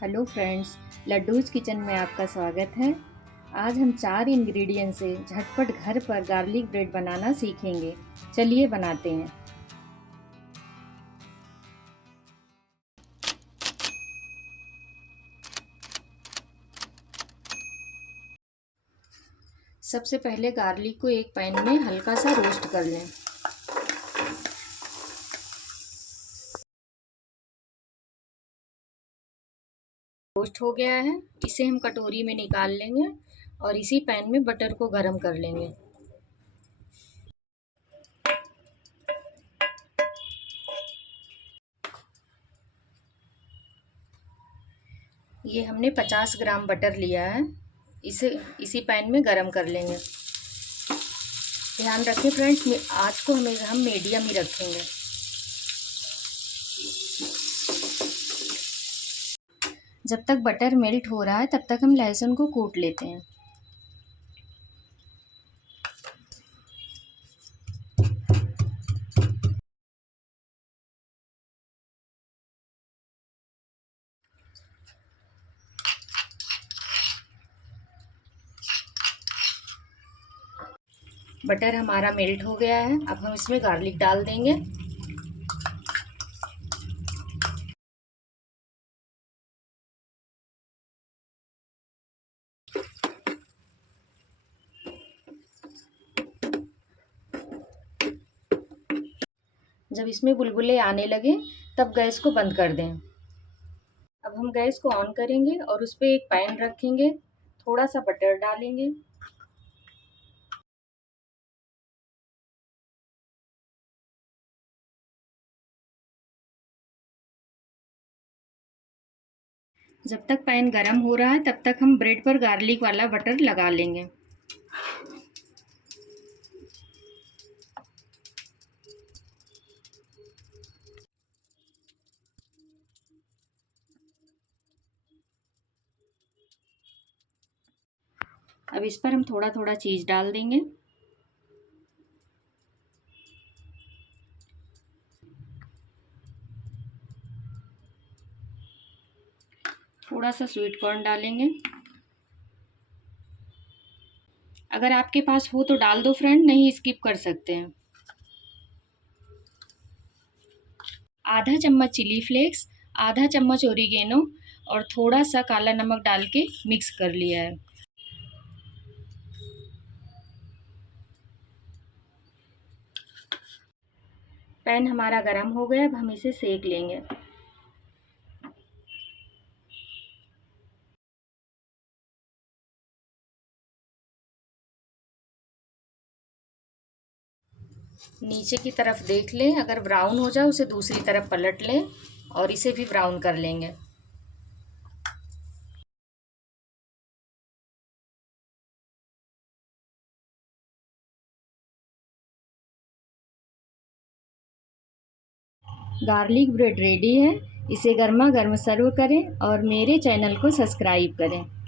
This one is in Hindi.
हेलो फ्रेंड्स, लड्डूज़ किचन में आपका स्वागत है। आज हम 4 इंग्रेडिएंट से झटपट घर पर गार्लिक ब्रेड बनाना सीखेंगे। चलिए बनाते हैं। सबसे पहले गार्लिक को एक पैन में हल्का सा रोस्ट कर लें। रोस्ट हो गया है, इसे हम कटोरी में निकाल लेंगे और इसी पैन में बटर को गरम कर लेंगे। ये हमने 50 ग्राम बटर लिया है, इसे इसी पैन में गरम कर लेंगे। ध्यान रखें फ्रेंड्स, आँच को हम मीडियम ही रखेंगे। जब तक बटर मेल्ट हो रहा है तब तक हम लहसुन को कूट लेते हैं। बटर हमारा मेल्ट हो गया है, अब हम इसमें गार्लिक डाल देंगे। जब इसमें बुलबुले आने लगे तब गैस को बंद कर दें। अब हम गैस को ऑन करेंगे और उस पर एक पैन रखेंगे, थोड़ा सा बटर डालेंगे। जब तक पैन गरम हो रहा है तब तक हम ब्रेड पर गार्लिक वाला बटर लगा लेंगे। अब इस पर हम थोड़ा थोड़ा चीज़ डाल देंगे। थोड़ा सा स्वीट कॉर्न डालेंगे। अगर आपके पास हो तो डाल दो फ्रेंड, नहीं स्किप कर सकते हैं। आधा चम्मच चिली फ्लेक्स, आधा चम्मच ओरिगेनो और थोड़ा सा काला नमक डाल के मिक्स कर लिया है। पैन हमारा गरम हो गया, अब हम इसे सेक लेंगे। नीचे की तरफ देख लें, अगर ब्राउन हो जाए उसे दूसरी तरफ पलट लें और इसे भी ब्राउन कर लेंगे। गार्लिक ब्रेड रेडी है। इसे गर्मा गर्म सर्व करें और मेरे चैनल को सब्सक्राइब करें।